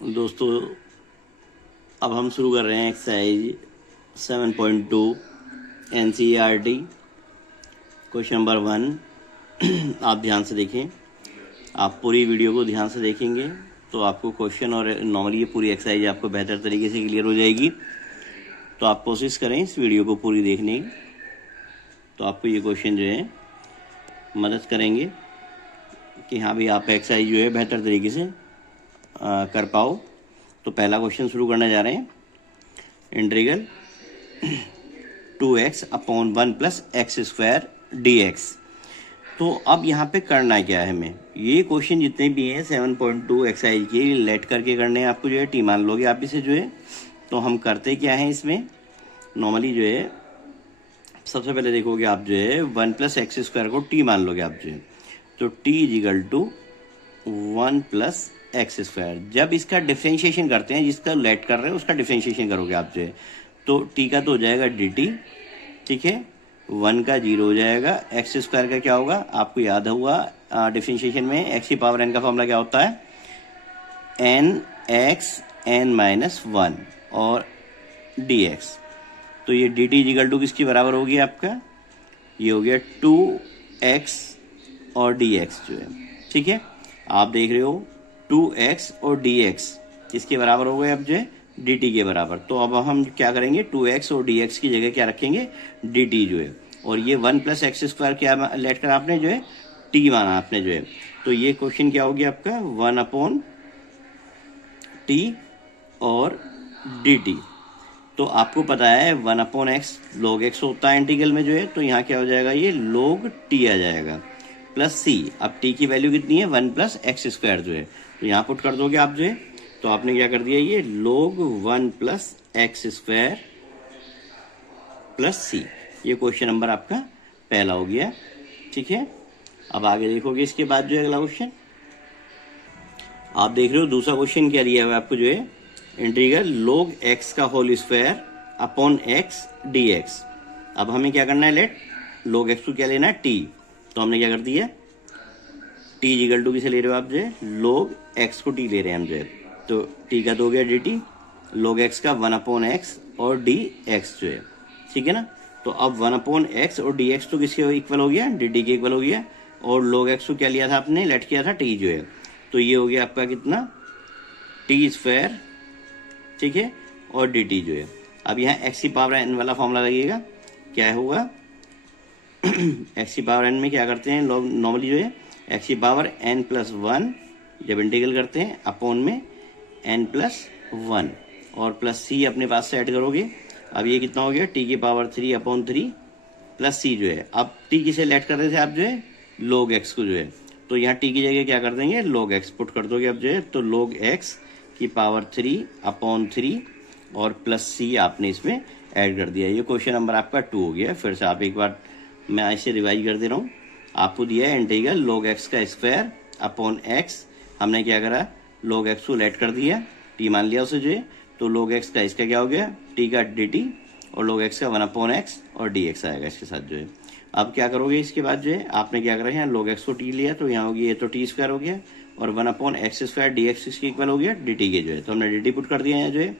दोस्तों अब हम शुरू कर रहे हैं एक्सरसाइज 7.2 NCERT क्वेश्चन नंबर 1। आप ध्यान से देखें, आप पूरी वीडियो को ध्यान से देखेंगे तो आपको क्वेश्चन और नॉर्मली ये पूरी एक्सरसाइज आपको बेहतर तरीके से क्लियर हो जाएगी। तो आप कोशिश करें इस वीडियो को पूरी देखने की, तो आपको ये क्वेश्चन जो है मदद करेंगे कि हाँ भाई आप एक्सरसाइज जो है बेहतर तरीके से कर पाओ। तो पहला क्वेश्चन शुरू करने जा रहे हैं। Integral 2x upon 1 plus x square dx। तो अब यहाँ पे करना क्या है हमें, ये क्वेश्चन जितने भी हैं 7.2 एक्सरसाइज के लेट करके करने हैं आपको जो है टी मान लोगे आप इसे जो है। तो हम करते क्या हैं इसमें, नॉर्मली जो है सबसे पहले देखोगे आप जो है 1 प्लस एक्स स्क्वायर को टी मान लोगे आप जो है। तो t is equal to 1 plus x square. जब इसका डिफ्रेंशिएशन करते हैं, जिसका लेट कर रहे हैं उसका डिफ्रेंशिएशन करोगे आप जो है, तो टी का तो हो जाएगा dt, ठीक है, 1 का 0 हो जाएगा। एक्स स्क्वायर का क्या होगा आपको याद होगा डिफ्रेंशिएशन में एक्स की पावर n का फॉर्मूला क्या होता है, n x n माइनस 1 और dx। तो ये dt इजिकल टू किसकी बराबर होगी आपका, ये हो गया 2x और dx जो है, ठीक है। आप देख रहे हो 2x और dx किसके बराबर हो गए अब जो है dt के बराबर। तो अब हम क्या करेंगे 2x और dx की जगह क्या रखेंगे dt जो है, और ये 1 प्लस एक्स स्क्वायर क्या लेट कर आपने जो है t माना आपने जो है। तो ये क्वेश्चन क्या हो गया आपका 1 अपॉन t और dt। तो आपको पता है 1 अपॉन एक्स log x होता है इंटीग्रल में जो है, तो यहाँ क्या हो जाएगा ये log t आ जाएगा प्लस सी। अब टी की वैल्यू कितनी है 1 प्लस एक्स स्क्वायर जो है, तो यहाँ पुट कर दोगे आप जो है। तो आपने क्या कर दिया ये log 1 plus x square plus c. ये क्वेश्चन नंबर आपका पहला हो गया, ठीक है। अब आगे देखोगे इसके बाद जो है अगला क्वेश्चन आप देख रहे हो। दूसरा क्वेश्चन क्या दिया हुआ है आपको जो है इंटीग्रल log x का whole square upon x dx। अब हमें क्या करना है, लेट log x को क्या लेना है t। तो हमने क्या कर दिया t इजिकल टू किसे ले रहे हो आप जो है log x को t ले रहे हैं हम जो है। तो t का तो हो गया dt, log x का 1 अपॉन x और dx जो है, ठीक है ना। तो अब 1 अपॉन x और dx तो किसके इक्वल हो गया dt के इक्वल हो गया, और log x को क्या लिया था आपने लेट किया था t जो है। तो ये हो गया आपका कितना t स्क्वायर, ठीक है, और dt जो है। अब यहाँ x की पावर n वाला फॉर्मूला लगेगा, क्या होगा एक्स की पावर एन में क्या करते हैं लोग नॉर्मली जो है एक्स की पावर एन प्लस 1 जब इंटीग्रल करते हैं अपॉन में एन प्लस 1 और प्लस सी अपने पास से ऐड करोगे। अब ये कितना हो गया टी की पावर 3 अपॉन 3 प्लस सी जो है। अब टी किसे ऐड कर रहे थे आप जो है log एक्स को जो है, तो यहाँ टी की जगह क्या कर देंगे log एक्स पुट कर दोगे अब जो है। तो log एक्स की पावर 3 अपॉन 3 और प्लस सी आपने इसमें ऐड कर दिया। ये क्वेश्चन नंबर आपका 2 हो गया। फिर से आप एक बार मैं ऐसे रिवाइज कर दे रहा हूँ। आपको दिया है इंटीग्रल log x का स्क्वायर अपॉन x, हमने क्या करा log x को लेट कर दिया, t मान लिया उसे जो है। तो log x का इसका क्या हो गया t का dt और log x का 1 अपॉन x और dx आएगा इसके साथ जो है। अब क्या करोगे इसके बाद जो है आपने क्या करा है log x को t लिया, तो यहाँ हो गया ये तो t स्क्वायर हो गया और 1 अपॉन एक्स स्क्वायर dx इसके इक्वल हो गया dt के जो है। तो हमने dt पुट कर दिया है जो है।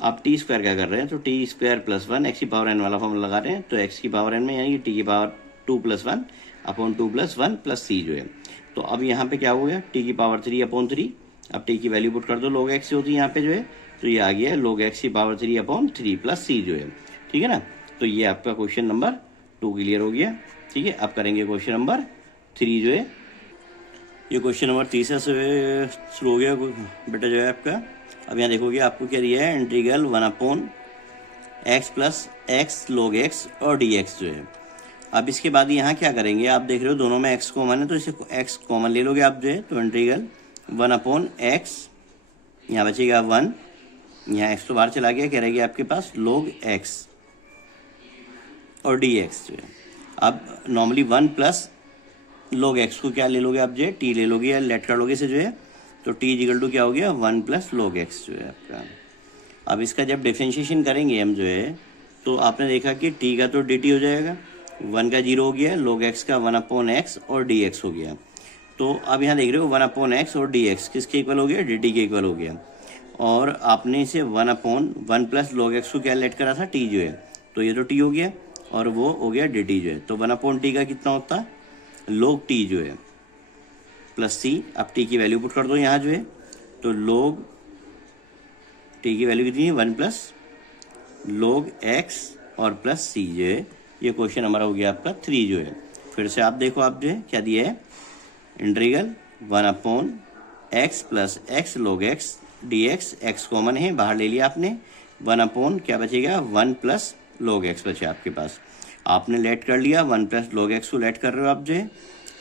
आप टी स्क्वायर क्या कर रहे हैं, तो टी स्क्वायर प्लस 1 एक्स की पावर एन वाला फॉर्मूला लगा रहे हैं। तो एक्स की पावर एन में यानी कि टी की power 2 plus 1 upon 2 plus 1 plus c जो है। तो अब यहाँ पे क्या हो गया टी की पावर 3 अपॉन 3। अब टी की वैल्यू पुट कर दो log एक्स होती है यहाँ पे जो है, तो ये आ गया log एक्स की पावर 3 अपॉन 3 प्लस सी जो है, ठीक है ना। तो ये आपका क्वेश्चन नंबर 2 क्लियर हो गया, ठीक है। अब करेंगे क्वेश्चन नंबर 3 जो है। ये क्वेश्चन नंबर 3 से शुरू हो गया बेटा जो है आपका। अब यहाँ देखोगे आपको क्या दिया है integral 1 upon x plus x log x और dx जो है। अब इसके बाद यहाँ क्या करेंगे आप देख रहे हो दोनों में x कॉमन है, तो इसे x कॉमन ले लोगे आप जो है। तो इंटीग्रल 1 अपॉन एक्स, यहाँ बचेगा 1, यहाँ x तो बाहर चला गया, क्या रहेगी आपके पास log x और dx जो है। अब नॉर्मली 1 प्लस log x को क्या ले लोगे आप जो है t ले लोगे या लेट कर लोगे इसे जो है। तो t इजिकल टू क्या हो गया 1 प्लस log x जो है आपका। अब इसका जब डिफ्रेंशिएशन करेंगे हम जो है, तो आपने देखा कि t का तो dt हो जाएगा, 1 का 0 हो गया, log x का 1 अपॉन x और dx हो गया। तो अब यहाँ देख रहे हो 1 अपॉन एक्स और dx किसके इक्वल हो गया dt के इक्वल हो गया। और आपने इसे 1/1 प्लस log x को क्या लेट करा था, t जो है, तो ये तो t हो गया और वो हो गया dt जो है। तो 1/t का कितना होता है, log t जो है प्लस c। अब t की वैल्यू पुट कर दो यहाँ जो है, तो log t की वैल्यू कितनी है, 1 प्लस log x और प्लस c जो है। ये क्वेश्चन हमारा हो गया आपका 3 जो है। फिर से आप देखो, आप जो है क्या दिया है, integral 1/x plus x log x dx, x common है बाहर ले लिया आपने, 1/ क्या बचेगा, 1 प्लस log x बचे आपके पास। आपने लेट कर लिया, 1 प्लस log x को लेट कर रहे हो आप जो है,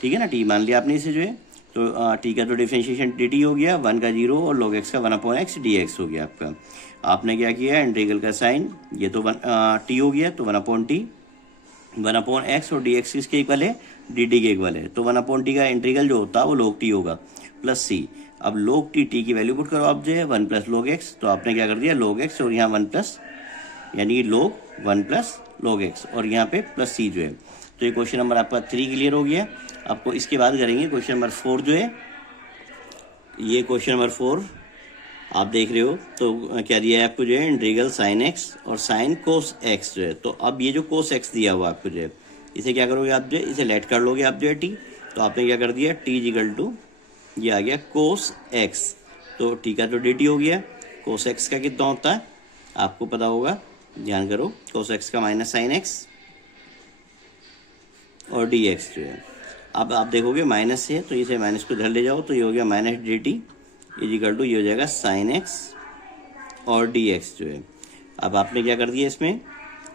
ठीक है ना, t मान लिया आपने इसे जो है। तो t का तो डिफरेंशिएशन dt हो गया, 1 का 0 और log x का 1/x dx हो गया आपका। आपने क्या किया, इंटीग्रल का साइन, ये तो t हो गया, तो 1/t, 1/x और dx किसके इक्वल है, dt के इक्वल है। तो 1/t का इंटीग्रल जो होता है वो log t होगा प्लस c। अब log t की वैल्यू पुट करो आप जो है, 1 प्लस log x, तो आपने क्या कर दिया, log x और यहाँ 1 प्लस, यानी log 1 प्लस log x और यहाँ पे प्लस c जो है। तो ये क्वेश्चन नंबर आपका 3 क्लियर हो गया। आपको इसके बाद करेंगे क्वेश्चन नंबर 4 जो है। ये क्वेश्चन नंबर 4 आप देख रहे हो, तो क्या दिया है आपको जो है, इंटीग्रल साइन x और साइन कोस x जो है। तो अब ये जो कोस x दिया हुआ आपको जो है, इसे क्या करोगे आप जो है, इसे लेट कर लोगे आप जो है t। तो आपने क्या कर दिया, t इक्वल टू ये आ गया कोस x, तो t का तो dt हो गया, कोस x का कितना होता है आपको पता होगा, ध्यान करो, कोस x का माइनस साइन x और dx जो है। अब आप देखोगे माइनस से, तो इसे माइनस को इधर ले जाओ, तो ये हो गया माइनस dt इक्वल टू ये हो जाएगा साइन x और dx जो है। अब आपने क्या कर दिया इसमें,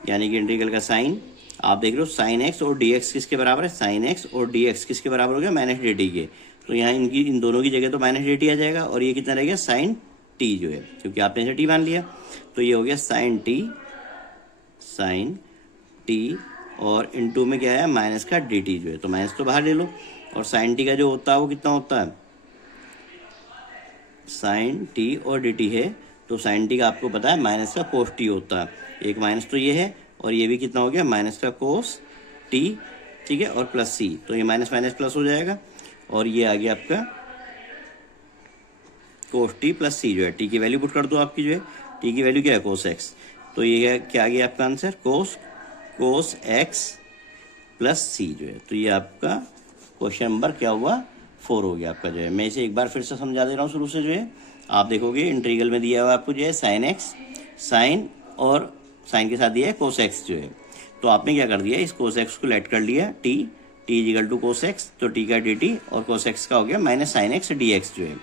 यानी कि इंटीग्रल का साइन, आप देख रहे हो साइन x और dx किसके बराबर है, साइन x और dx किसके बराबर हो गया, माइनस dt के। तो यहाँ इन दोनों की जगह तो माइनस dt आ जाएगा और ये कितना रहेगा, साइन t जो है, क्योंकि आपने इसे t मान लिया। तो ये हो गया साइन t और इनटू में क्या है, माइनस का dt जो है, तो माइनस तो बाहर ले लो। और साइन t का जो होता है वो कितना होता है, साइन t और dt है, तो साइन t का आपको पता है माइनस का कोस t होता है। एक माइनस तो ये है और ये भी कितना हो गया, माइनस का कोस t, ठीक है, और प्लस c, तो ये माइनस माइनस प्लस हो जाएगा और ये आ गया आपका कोस t प्लस c जो है। t की वैल्यू पुट कर दो आपकी जो है, t की वैल्यू क्या है, कोस x, तो ये क्या आ गया आपका आंसर, कोस x प्लस c जो है। तो ये आपका क्वेश्चन नंबर क्या हुआ, 4 हो गया आपका जो है। मैं इसे एक बार फिर से समझा दे रहा हूँ शुरू से जो है। आप देखोगे इंटीग्रल में दिया हुआ आपको जो है साइन x, साइन और साइन के साथ दिया है कोस x जो है। तो आपने क्या कर दिया, इस कोस x को लेट कर लिया t equal to cos x, तो t का dt और कोस x का हो गया माइनस साइन x dx जो है।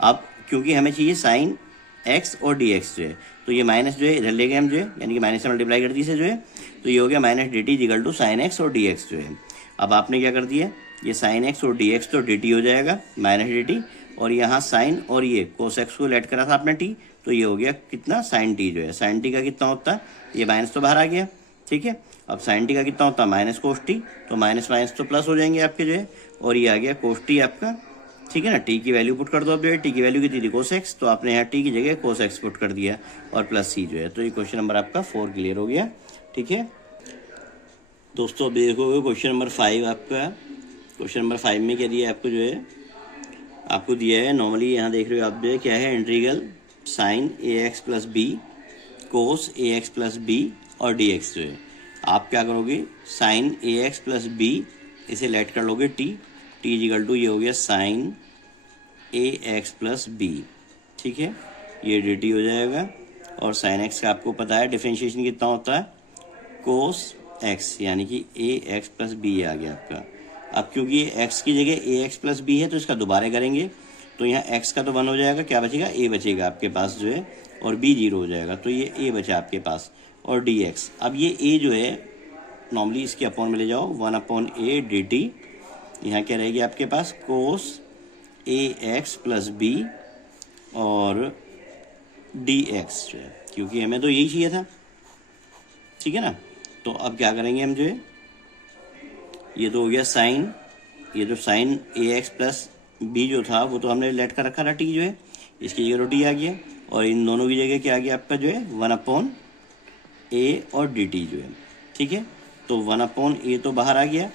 अब क्योंकि हमें चाहिए साइन x और dx जो है, तो ये माइनस जो है इधर ले गए हम जो है, यानी कि माइनस से मल्टीप्लाई कर दी से जो है, तो ये हो गया minus dt equal to sine x और dx जो है। अब आपने क्या कर दिया, ये साइन x और dx तो dt हो जाएगा माइनस dt, और यहाँ साइन और ये कोस x को लेट करा था आपने t, तो ये हो गया कितना, साइन t जो है। साइन t का कितना होता है, ये माइनस तो बाहर आ गया, ठीक है। अब साइन t का कितना होता है, माइनस कोस t, तो माइनस माइनस तो प्लस हो जाएंगे आपके जो है, और ये आ गया कोस t आपका, ठीक है ना। t की वैल्यू पुट कर दो अब जो है, t की वैल्यू कितनी थी, कोस x, तो आपने यहाँ t की जगह कोस x पुट कर दिया और प्लस c जो है। तो ये क्वेश्चन नंबर आपका 4 क्लियर हो गया, ठीक है दोस्तों। अब देखोगे क्वेश्चन नंबर 5 आपका, क्वेश्चन नंबर 5 में क्या दिया है आपको जो है, आपको दिया है नॉर्मली यहाँ देख रहे हो आप जो है, क्या है, integral sine ax plus b cos ax plus b और dx जो है। आप क्या करोगे, साइन ax प्लस बी इसे लेट कर लोगे t इक्वल टू ये हो गया साइन ax प्लस बी, ठीक है, ये dt हो जाएगा। और साइन x का आपको पता है डिफरेंशिएशन कितना होता है, कोस x, यानी कि ax प्लस बी आ गया आपका। अब क्योंकि ये x की जगह ax प्लस बी है, तो इसका दोबारा करेंगे, तो यहाँ x का तो 1 हो जाएगा, क्या बचेगा, a बचेगा आपके पास जो है, और b 0 हो जाएगा, तो ये a बचा आपके पास, और dx। अब ये a जो है नॉर्मली इसके अपॉन में ले जाओ, 1/a dt, यहाँ क्या रहेगी आपके पास, कोस ax प्लस बी और dx जो है, क्योंकि हमें तो यही चाहिए था, ठीक है ना। तो अब क्या करेंगे हम जो है, ये तो हो गया साइन, ये जो साइन ax प्लस बी जो था वो तो हमने लेट कर रखा था t जो है, इसकी जगह t आ गया, और इन दोनों की जगह क्या आ गया आपका जो है, 1/a और dt जो है, ठीक है। तो 1/a तो बाहर आ गया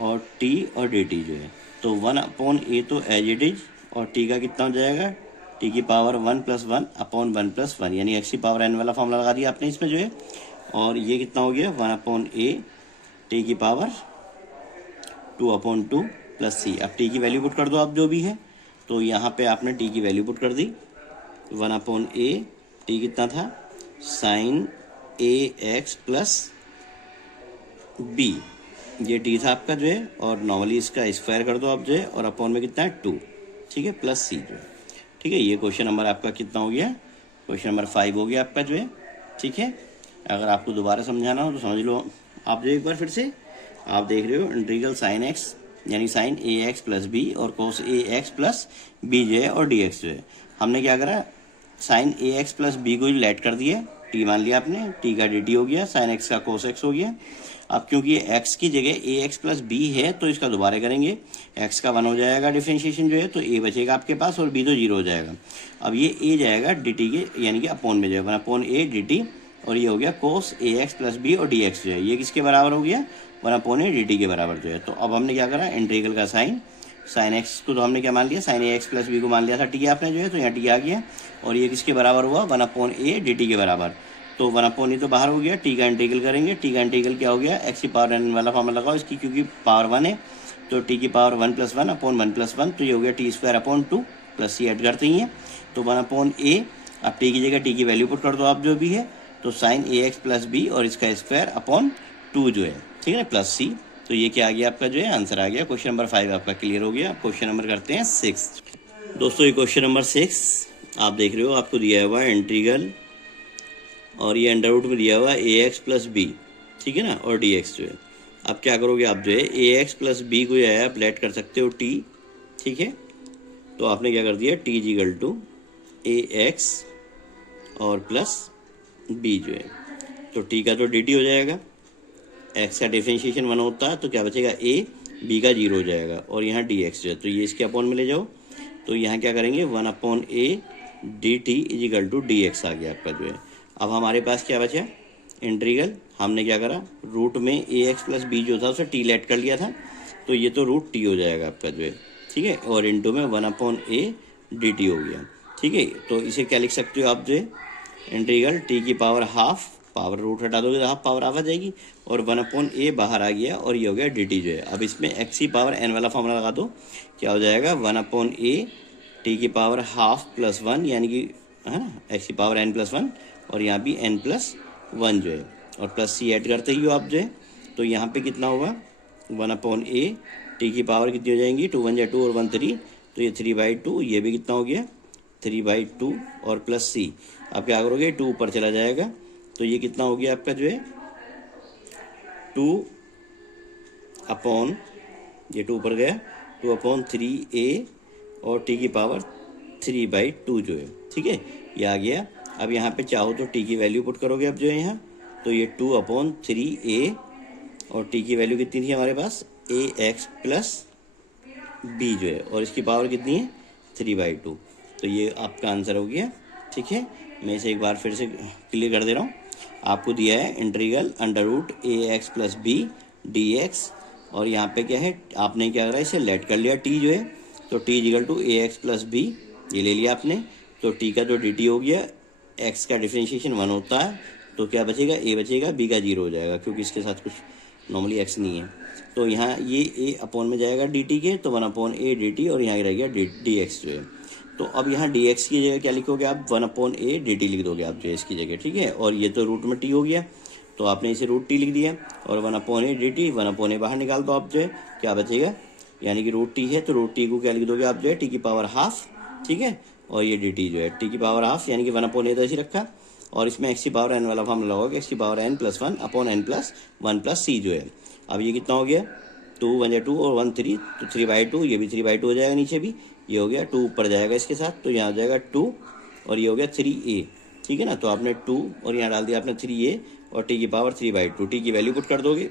और t और dt जो है, तो 1/a तो एज इट इज, और t का कितना हो जाएगा, टी की पावर 1 + 1 अपॉन 1 + 1, यानी एक्स की पावर एन वाला फॉर्मूला लगा दिया आपने इसमें जो है। और ये कितना हो गया 1/a टी की पावर 2/2 + c। अब टी की वैल्यू पुट कर दो आप जो भी है, तो यहाँ पे आपने टी की वैल्यू पुट कर दी 1/a, टी कितना था sin ax + b, ये टी था आपका जो है, और नॉर्मली इसका स्क्वायर कर दो आप जो है, और अपॉन में कितना है 2, ठीक है, + c जो है, ठीक है। ये क्वेश्चन नंबर आपका कितना हो गया, क्वेश्चन नंबर 5 हो गया आपका जो है, ठीक है। अगर आपको दोबारा समझाना हो तो समझ लो आप जो एक बार फिर से। आप देख रहे हो इंटीग्रल sin x यानी sin ax + b और cos ax + b जो है, और dx जो है, हमने क्या करा sin ax + b को लेट कर दिया, t मान लिया आपने, t का dt हो गया, sin x का cos x हो गया। अब क्योंकि ये x की जगह ax + b है तो इसका दोबारा करेंगे, x का 1 हो जाएगा डिफ्रेंशिएशन जो है, तो a बचेगा आपके पास और b तो 0 हो जाएगा। अब ये a जाएगा dt के यानी कि अपॉन में जाएगा, अपॉन a dt, और ये हो गया cos ax + b और dx जो है, ये किसके बराबर हो गया 1/a dt के बराबर जो है। तो अब हमने क्या करा इंटीग्रल का sin x को तो हमने क्या मान लिया sin ax + b को मान लिया था t आपने जो है, तो यहाँ t आ गया, और ये किसके बराबर हुआ 1/a dt के बराबर। तो 1/a तो बाहर हो गया, t का इंटीग्रल करेंगे, t का इंटीग्रल क्या हो गया x की पावर n वाला फॉर्मूला लगाओ इसकी, क्योंकि पावर 1 है, तो t की पावर 1 + 1 अपॉन 1 + 1, तो ये हो गया t² / 2 + c ऐड करते ही हैं, तो 1/a। अब t की जगह t की वैल्यू पुट कर दो आप जो भी है, तो sin ax + b और इसका स्क्वायर अपॉन 2 जो है, ठीक है ना, + c। तो ये क्या आ गया आपका जो है आंसर आ गया। क्वेश्चन नंबर 5 आपका क्लियर हो गया। क्वेश्चन नंबर करते हैं 6। दोस्तों ये क्वेश्चन नंबर 6 आप देख रहे हो, आपको दिया हुआ है इंटीग्रल, और ये अंडर रूट में दिया हुआ है ax + b, ठीक है ना, और dx जो है। अब क्या करोगे आप जो है ax + b को जो है आप लेट कर सकते हो t, ठीक है। तो आपने क्या कर दिया t = ax और प्लस b जो है, तो t का तो dt हो जाएगा, x का डिफरेंशिएशन 1 होता है, तो क्या बचेगा a, b का 0 हो जाएगा, और यहाँ dx जो है, तो ये इसके अपॉन में ले जाओ, तो यहाँ क्या करेंगे 1/a dt = dx आ गया आपका जो है। अब हमारे पास क्या बचा इंटीग्रल, हमने क्या करा रूट में ax + b जो था उसे t लेट कर लिया था, तो ये तो √t हो जाएगा आपका जो है, ठीक है, और इनटू में 1/a dt हो गया, ठीक है। तो इसे क्या लिख सकते हो आप जो है इंटीग्रल t की पावर हाफ, पावर रूट हटा दोगे तो हाफ पावर आ जाएगी, और 1/a बाहर आ गया, और ये हो गया dt जो है। अब इसमें x की पावर n वाला फॉर्मूला लगा दो, क्या हो जाएगा 1/a t की पावर हाफ + 1, यानी कि है ना x की पावर n + 1, और यहाँ भी n + 1 जो है, और + c ऐड करते ही हो आप जो है, तो यहाँ पे कितना होगा 1/a t की पावर कितनी हो जाएंगी 2 × 1 = 2 और 1 3, तो ये 3/2, ये भी कितना हो गया 3/2 और +c। अब क्या करोगे 2 ऊपर चला जाएगा, तो ये कितना हो गया आपका जो है 2 अपॉन, ये 2 ऊपर गया 2/3a और t की पावर 3/2 जो है, ठीक है, ये आ गया। अब यहाँ पे चाहो तो t की वैल्यू पुट करोगे अब जो है यहाँ, तो ये 2/3a और t की वैल्यू कितनी थी हमारे पास ax + b जो है, और इसकी पावर कितनी है 3/2, तो ये आपका आंसर हो गया, ठीक है। मैं इसे एक बार फिर से क्लियर कर दे रहा हूँ। आपको दिया है इंटीग्रल √ax + b dx, और यहाँ पे क्या है आपने क्या करा इसे लेट कर लिया t जो है, तो t = ax + b ये ले लिया आपने, तो t का जो dt हो गया, x का डिफरेंशिएशन 1 होता है, तो क्या बचेगा a बचेगा, b का 0 हो जाएगा, क्योंकि इसके साथ कुछ नॉर्मली x नहीं है, तो यहाँ ये a अपॉन में जाएगा dt के, तो 1/a dt, और यहाँ रह गया dx जो है। तो अब यहाँ dx की जगह क्या लिखोगे आप 1/a dt लिख दोगे आप जो है इसकी जगह, ठीक है, और ये तो रूट में t हो गया, तो आपने इसे √t लिख दिया, और 1/a dt 1/a बाहर निकाल दो आप जो है, क्या बचेगा, यानी कि √t है, तो √t को क्या लिख दोगे आप जो है t की पावर हाफ, ठीक है, और ये dt जो है t की पावर हाफ, यानी कि 1/a तो ऐसे रखा, और इसमें x की पावर n वाला फॉर्मूला होगा, x की power n + 1 upon n + 1 + c जो है। अब ये कितना हो गया 2 × 1 = 2 और 1 3, तो 3/2, ये भी 3/2 हो जाएगा, नीचे भी ये हो गया 2 ऊपर जाएगा इसके साथ, तो यहाँ हो जाएगा 2, और ये हो गया 3a, ठीक है ना, तो आपने 2 और यहाँ डाल दिया आपने 3a और t की पावर 3/2, t की वैल्यू पुट कर दोगे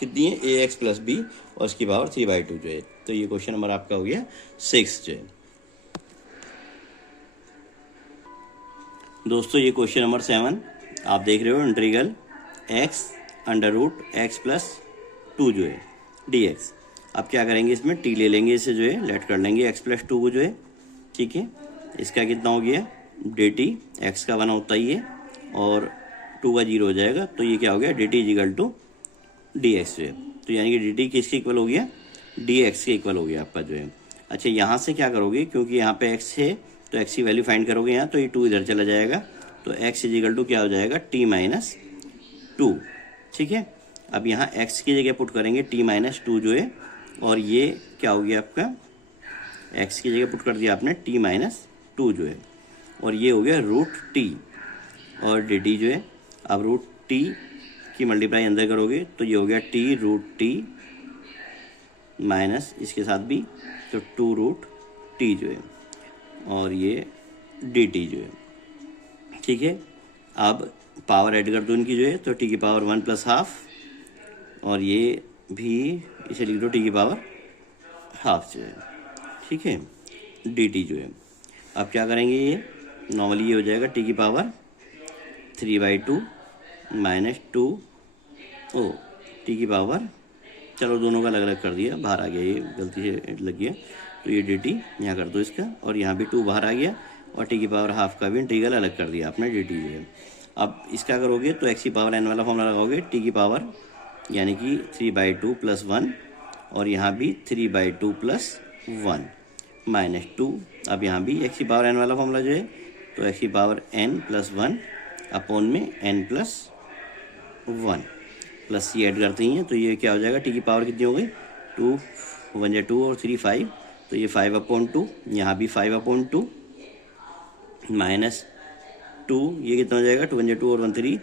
कितनी है ax + b और इसकी पावर 3/2 जो है। तो ये क्वेश्चन नंबर आपका हो गया 6 जो है। दोस्तों ये क्वेश्चन नंबर 7 आप देख रहे हो इंटीग्रल x √x + 2 जो है dx। अब क्या करेंगे इसमें t ले लेंगे, इसे जो है लेट कर लेंगे x + 2 को जो है, ठीक है, इसका कितना हो गया डी टी, एक्स का 1 होता ही है और 2 का 0 हो जाएगा, तो ये क्या हो गया d t is equal to d x जो है। तो यानी कि डी टी किसके इक्वल हो गया, डी एक्स के इक्वल हो गया आपका जो है। अच्छा यहाँ से क्या करोगे, क्योंकि यहाँ पे एक्स है तो एक्स की वैल्यू फाइंड करोगे यहाँ, तो ये 2 इधर चला जाएगा, तो एक्स इजिकल टू क्या हो जाएगा टी माइनस 2। ठीक है, अब यहाँ x की जगह पुट करेंगे t माइनस 2 जो है, और ये क्या हो गया आपका x की जगह पुट कर दिया आपने t माइनस 2 जो है, और ये हो गया रूट t और dt जो है। अब रूट t की मल्टीप्लाई अंदर करोगे तो ये हो गया t रूट t माइनस इसके साथ भी तो 2 रूट t जो है, और ये dt जो है। ठीक है, अब पावर ऐड कर दो इनकी जो है, तो टी की पावर 1 प्लस हाफ, और ये भी इसे लिख दो टी की पावर हाफ जो है। ठीक है, डी टी जो है। अब क्या करेंगे, ये नॉर्मली ये हो जाएगा टी की पावर 3/2 माइनस 2 ओ टी की पावर, चलो दोनों का अलग अलग कर दिया, बाहर आ गया, ये गलती से लग गया, तो ये डी टी यहाँ कर दो इसका, और यहाँ भी 2 बाहर आ गया, और टी की पावर हाफ का भी इंटीग्रल अलग कर दिया आपने डी टी जो है। अब इसका करोगे तो एक्स की पावर एन वाला फॉर्मूला लगाओगे, टी की पावर यानी कि 3/2 प्लस 1, और यहाँ भी 3/2 प्लस 1 माइनस 2। अब यहाँ भी एक्स की पावर एन वाला फॉर्मूला जो है, तो एक्स की पावर n प्लस 1 अपॉन में n प्लस 1 प्लस सी ऐड करते ही हैं, तो ये क्या हो जाएगा, टी की पावर कितनी हो गई 2, 1 2 और 3 5, तो ये 5/2, यहाँ भी 5/2 माइनस 2, ये कितना हो जाएगा 2 1 2 और 1 3,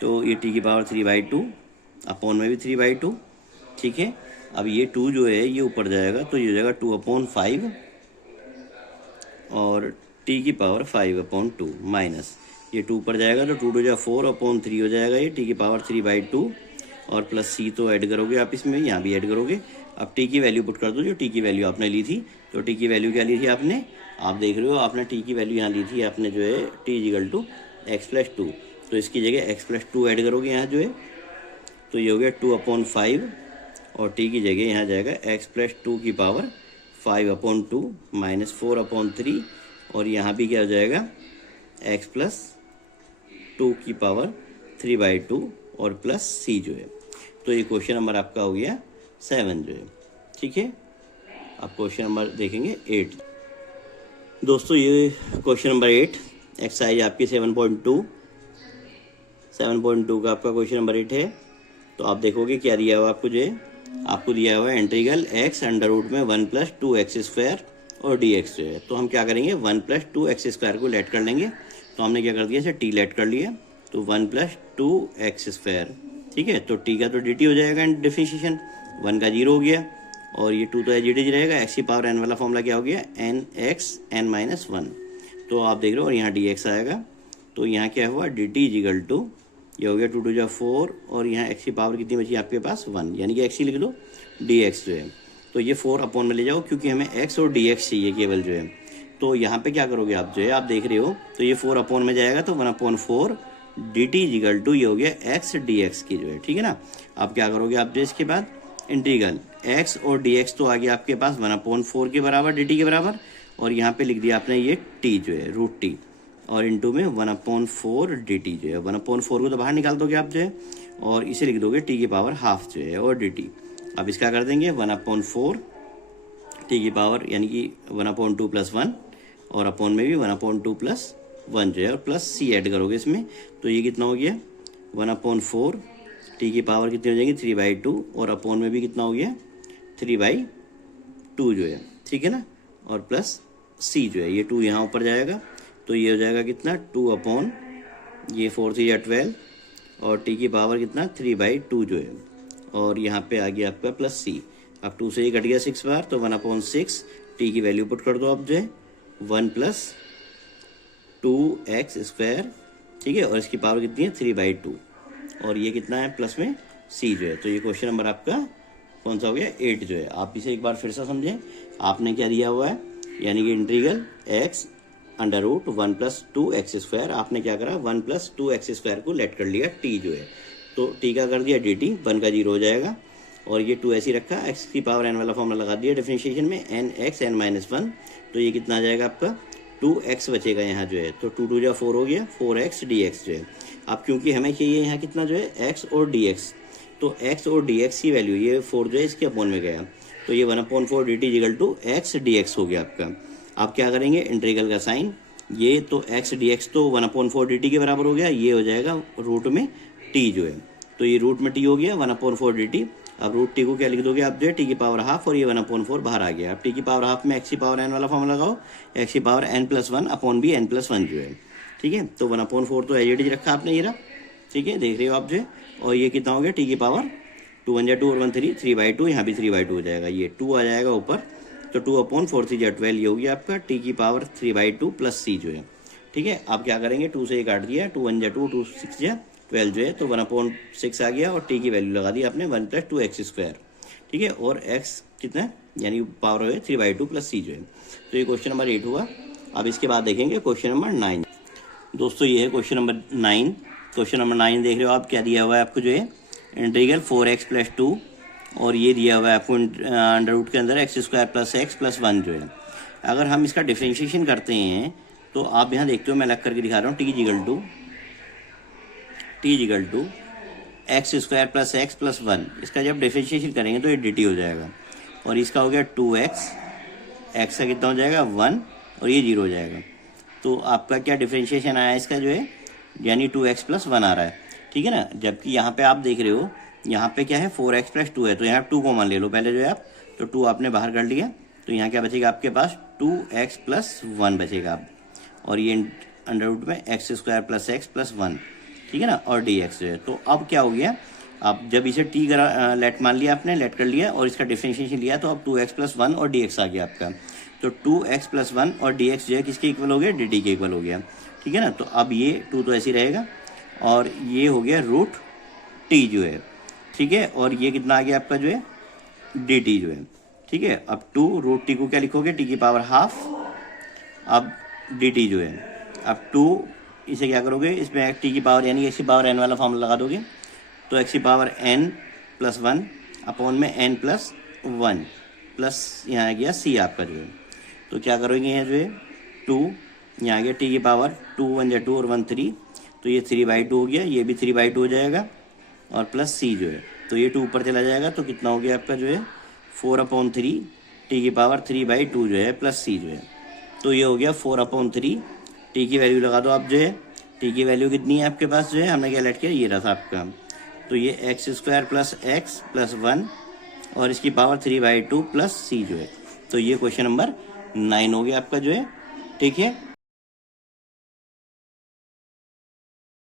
तो ये टी की पावर 3/2 अपॉन में भी 3/2। ठीक है, अब ये 2 जो है ये ऊपर जाएगा, तो ये हो जाएगा 2/5 और टी की पावर 5/2 माइनस ये 2 ऊपर जाएगा, तो 2 2 4/3 हो जाएगा ये टी की पावर 3/2, और प्लस सी तो ऐड करोगे आप इसमें, यहाँ भी ऐड करोगे। अब टी की वैल्यू पुट कर दो, जो टी की वैल्यू आपने ली थी, तो टी की वैल्यू क्या ली थी आपने, आप देख रहे हो आपने टी की वैल्यू यहाँ ली थी आपने जो है t is equal to x plus 2, तो इसकी जगह एक्स प्लस 2 ऐड करोगे यहाँ जो है, तो ये हो गया 2/5, और टी की जगह यहाँ जाएगा एक्स प्लस 2 की पावर 5/2 माइनस 4/3, और यहाँ भी क्या हो जाएगा एक्स प्लस 2 की पावर 3/2 और प्लस सी जो है। तो ये क्वेश्चन नंबर आपका हो गया 7 जो है। ठीक है, अब क्वेश्चन नंबर देखेंगे 8। दोस्तों ये क्वेश्चन नंबर 8 एक्सरसाइज आपकी 7.2 का आपका क्वेश्चन नंबर 8 है। तो आप देखोगे क्या दिया हुआ आपको, जो है आपको दिया हुआ है इंटीग्रल x अंडर रूट में 1 + 2x² और dx जो है। तो हम क्या करेंगे 1 + 2x² को लेट कर लेंगे, तो हमने क्या कर दिया इसे t लेट कर लिया, तो 1 + 2x²। ठीक है, तो t का तो dt हो जाएगा डिफरेंशिएशन, 1 का 0 हो गया, और ये 2 तो एज इट इज रहेगा, x की पावर n वाला फॉर्मूला क्या हो गया nx n-1। तो आप देख रहे हो, और यहाँ dx आएगा, तो यहाँ क्या हुआ dt इजिकल टू ये हो गया 2 2 4, और यहाँ x की पावर कितनी बची आपके पास 1, यानी कि x ही लिख लो, dx जो है, तो ये 4 अपॉन में ले जाओ, क्योंकि हमें x और dx चाहिए केवल जो है। तो यहाँ पे क्या करोगे आप, जो है आप देख रहे हो, तो ये 4 अपॉन में जाएगा, तो 1/4 dt इजिकल टू ये हो गया x dx की जो है। ठीक है ना, आप क्या करोगे आप जो इसके बाद इंटीग्रल x और dx तो आ गया आपके पास 1/4 के बराबर dt के बराबर, और यहाँ पे लिख दिया आपने ये t जो है रूट t, और इंटू में 1/4 dt जो है, 1/4 को तो बाहर निकाल दोगे आप जो है, और इसे लिख दोगे t की पावर हाफ जो है और dt। अब इसका कर देंगे 1/4 t की पावर यानी कि 1/2 + 1, और अपॉन में भी 1/2 + 1 जो है, और प्लस सी ऐड करोगे इसमें, तो ये कितना हो गया 1/4 t की पावर कितनी हो जाएगी 3/2, और अपॉन में भी कितना हो गया 3/2 जो है। ठीक है ना, और प्लस सी जो है, ये 2 यहाँ ऊपर जाएगा, तो ये हो जाएगा कितना 2 अपॉन ये 4 3 या 12, और t की पावर कितना 3/2 जो है, और यहाँ पे आ गया आपका प्लस सी। अब 2 से ये कट गया 6 बार, तो 1/6 t की वैल्यू पुट कर दो आप जो है 1 + 2x²। ठीक है, और इसकी पावर कितनी है 3/2, और ये कितना है प्लस में सी जो है। तो ये क्वेश्चन नंबर आपका कौन सा हो गया 8 जो है। आप इसे एक बार फिर से समझें, आपने क्या दिया हुआ है, यानी कि integral x under root 1 + 2x², आपने क्या करा 1 + 2x² को लेट कर लिया t जो है, तो t का कर दिया dt, 1 का 0 हो जाएगा, और ये 2 ऐसे ही रखा, x की पावर n वाला फॉर्मूला लगा दिया डिफरेंशिएशन में nx n-1, तो ये कितना आ जाएगा आपका 2x बचेगा यहाँ जो है, तो 2 2 जा 4 हो गया, 4x dx जो है। अब क्योंकि हमें चाहिए यहाँ कितना जो है x और dx, तो x और dx की वैल्यू ये 4 जो है इसके अपॉन में गया, तो ये 1/4 dt equal to x dx हो गया आपका। आप क्या करेंगे, इंटीग्रल का साइन, ये तो x dx तो 1/4 dt के बराबर हो गया, ये हो जाएगा रूट में t जो है, तो ये रूट में t हो गया 1/4 dt। अब रूट टी को क्या लिख दोगे आप जो है टी की पावर हाफ, और ये 1/4 बाहर आ गया। अब टी की पावर हाफ में एक्स की पावर एन वाला फॉर्मूला लगाओ, एक्स की power n+1 upon b n+1 जो है, ठीक है। तो 1/4 तो एज इट इज रखा आपने ये रहा, ठीक है, देख रहे हो आप जो है। और ये कितना हो गया, टी की पावर 2 1 2 और 1 3, 3/2, यहाँ भी 3/2 हो जाएगा, ये 2 आ जाएगा ऊपर, तो 2/4 3 12, ये हो गया आपका टी की पावर 3/2 प्लस सी जो है, ठीक है। आप क्या करेंगे, 2 से ये काट दिया, 2 1 2, 2 6 12 जो है, तो 1/6 आ गया, और टी की वैल्यू लगा दी आपने 1 + 2x², ठीक है। और x कितना है, यानी पावर है 3/2 प्लस सी जो है। तो ये क्वेश्चन नंबर 8 हुआ। अब इसके बाद देखेंगे क्वेश्चन नंबर 9। दोस्तों ये है क्वेश्चन नंबर 9। क्वेश्चन नंबर 9 देख रहे हो आप, क्या दिया हुआ है आपको जो है, इंटीग्रल 4x + 2, और ये दिया हुआ है आपको अंडर रूट के अंदर x² + x + 1 जो है। अगर हम इसका डिफ्रेंशिएशन करते हैं तो आप यहाँ देखते हो, मैं अलग करके दिखा रहा हूँ, t = x² + x + 1, इसका जब डिफ्रेंशिएशन करेंगे तो ये dt हो जाएगा, और इसका हो गया 2x, x का कितना हो जाएगा 1, और ये 0 हो जाएगा। तो आपका क्या डिफ्रेंशिएशन आया इसका जो है, यानी 2x + 1 आ रहा है, ठीक है ना। जबकि यहाँ पे आप देख रहे हो, यहाँ पे क्या है 4x + 2 है, तो यहाँ 2 कॉमन ले लो पहले जो है आप, तो 2 आपने बाहर कर लिया, तो यहाँ क्या बचेगा आपके पास 2x + 1 बचेगा आप, और ये अंडर रूट में x² + x + 1, ठीक है ना, और dx जो है। तो अब क्या हो गया, आप जब इसे t का लेट मान लिया आपने, लेट कर लिया, और इसका डिफ्रेंशिएशन लिया, तो अब 2x + 1 और dx आ गया आपका। तो 2x + 1 और dx जो है किसके इक्वल हो गया, dt के इक्वल हो गया, ठीक है ना। तो अब ये 2 तो ऐसे ही रहेगा, और ये हो गया रूट t जो है, ठीक है। और ये कितना आ गया आपका जो है, dt जो है, ठीक है। अब 2 रूट t को क्या लिखोगे, t की पावर हाफ, अब dt जो है, अब 2 इसे क्या करोगे, इसमें टी की पावर यानी x की पावर n वाला फॉर्मूला लगा दोगे, तो x की पावर n+1 अपॉन में n+1 प्लस यहाँ आ गया c आपका जो है। तो क्या करोगे यहाँ जो है 2, यहाँ आ गया टी की पावर 2 1 2 और 1 3, तो ये 3/2 हो गया, ये भी 3/2 हो जाएगा, और प्लस c जो है, तो ये 2 ऊपर चला जाएगा, तो कितना हो गया आपका जो है 4/3 टी की पावर 3/2 जो है प्लस c जो है। तो ये हो गया 4/3, टी की वैल्यू लगा दो आप जो है, टी की वैल्यू कितनी है आपके पास जो है, हमने क्या लेट किया, ये रहा था आपका, तो ये x² + x + 1, और इसकी पावर 3/2 प्लस c जो है। तो ये क्वेश्चन नंबर 9 हो गया आपका जो है, ठीक है।